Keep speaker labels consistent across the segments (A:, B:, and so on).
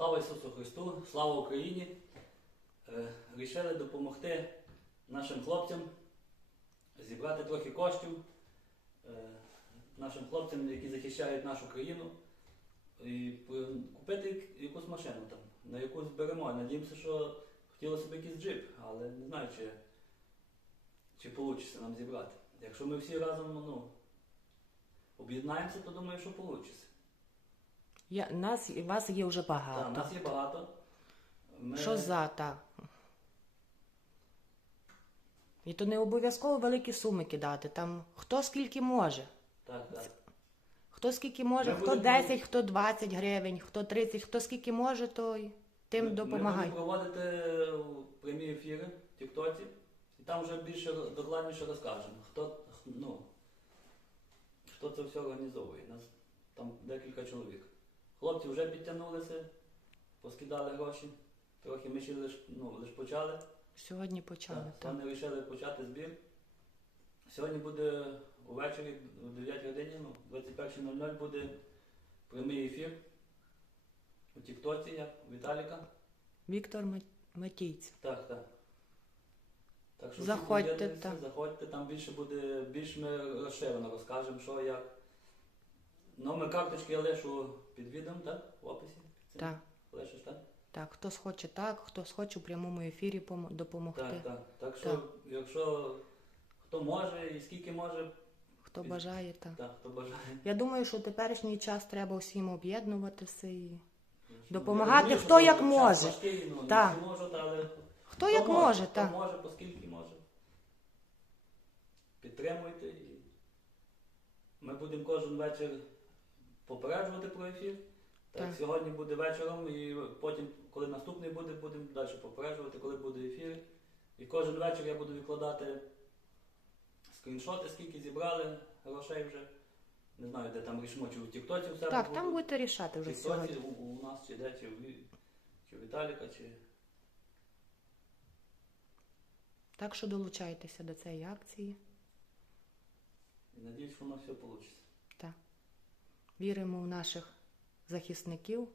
A: Слава Ісусу Христу, слава Україні! Е, Рішили допомогти нашим хлопцям зібрати трохи коштів, е, нашим хлопцям, які захищають нашу країну, і купити якусь машину там, на яку зберемо. Надіємося, що хотілося б якийсь джип, але не знаю, чи, чи вийде нам зібрати. Якщо ми всі разом ну, об'єднаємося, то думаю, що вийде.
B: Я, нас, вас є вже
A: Так,
B: багато.
A: нас є багато. Ми...
B: Що за так? І то не обов'язково великі суми кидати. Там хто скільки може.
A: Так, так.
B: Хто скільки може,
A: Ми
B: хто
A: будемо-
B: 10, хто 20 гривень, хто 30, хто скільки може, то тим
A: Ми-
B: допомагай.
A: Ми будемо проводити прямі ефіри в Тіктоці, і там вже більше докладніше розкажемо, хто, ну, хто це все організовує. Нас там декілька чоловік. Хлопці вже підтягнулися, поскидали гроші. Трохи ми ще лиш, ну, лиш почали.
B: Сьогодні почали.
A: Так,
B: Так.
A: Вони вирішили почати збір. Сьогодні буде увечері о 9 годині, ну, 21.00 буде прямий ефір у Тіктоці, як у Віталіка.
B: Віктор Ма- Матійць.
A: Так, так. Так що
B: Заходьте, так.
A: заходьте, там більше буде, більш ми розширено розкажемо, що як. Номер карточки я лишу під відео, так? В описі. Це
B: Так,
A: Лишиш, так?
B: так. Хто схоче так, хто схоче в прямому ефірі помо- допомогти.
A: Так, так. Так що,
B: Так.
A: якщо хто може і скільки може,
B: Хто бажає, так.
A: так, хто бажає.
B: Я думаю, що теперішній час треба всім об'єднуватися і
A: Я
B: Допомагати
A: розумію,
B: хто
A: що
B: як
A: час
B: може.
A: важкий, ну, не
B: Так.
A: всі можуть, але
B: хто як може,
A: хто
B: так.
A: може, поскільки може. Підтримуйте і ми будемо кожен вечір попереджувати про ефір. Так,
B: Так.
A: сьогодні буде вечором, і потім, коли наступний буде, будемо далі попереджувати, коли буде ефір. І кожен вечір я буду викладати скріншоти, скільки зібрали грошей вже. Не знаю, де там рішимо, чи в Тіктоці в себе
B: Так, там будете рішати вже
A: В Тіктоці
B: сьогодні.
A: у, у нас чи де, чи у, чи у Віталіка, чи.
B: Так що долучайтеся до цієї акції.
A: І надіюсь, що воно все вийде.
B: Віримо в наших захисників.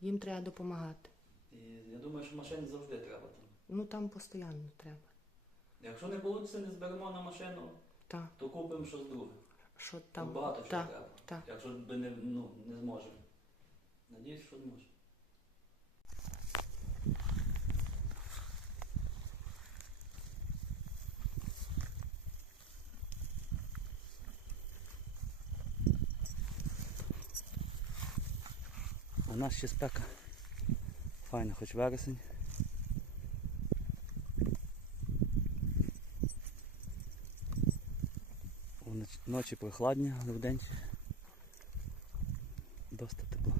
B: Їм треба допомагати.
A: І я думаю, що машин завжди треба там.
B: Ну там постійно треба.
A: Якщо не вийде, не зберемо на машину,
B: Так,
A: то купимо щось друге.
B: що
A: Там
B: там.
A: багато чого треба.
B: так.
A: Якщо би не, ну, не зможемо. Надіюсь, що зможемо. Нас ще спека. Файно, хоч вересень. Вноч- Ночі прохладні, але вдень досить тепло.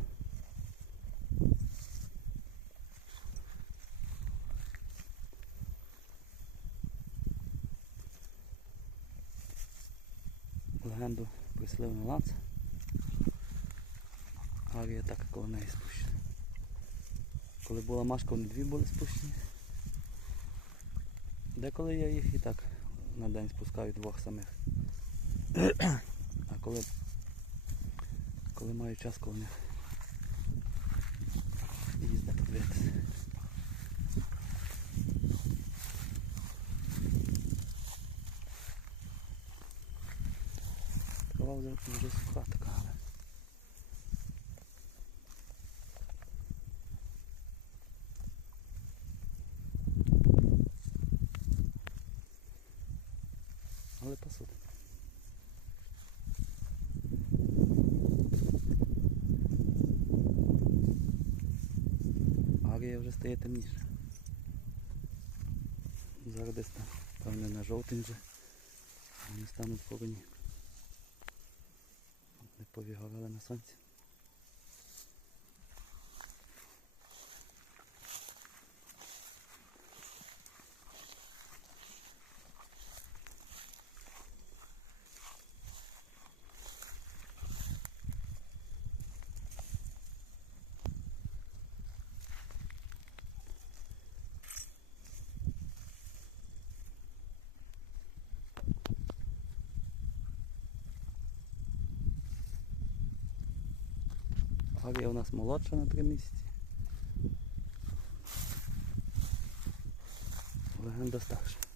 A: Легенду про сливний ланц. Арія так коло неї спущена. Коли була машка, вони дві були спущені. Деколи я їх і так на день спускаю двох самих. А коли, коли маю час, коли них їздити дивитися. Трава вже, вже суха така, але. Посуд. Арія вже стає темніше. Зараз десь там, певне на жовтень вже. Вони стануть вині. Не повігорали на сонці. Марія у нас молодша на три місяці. Легенда старша.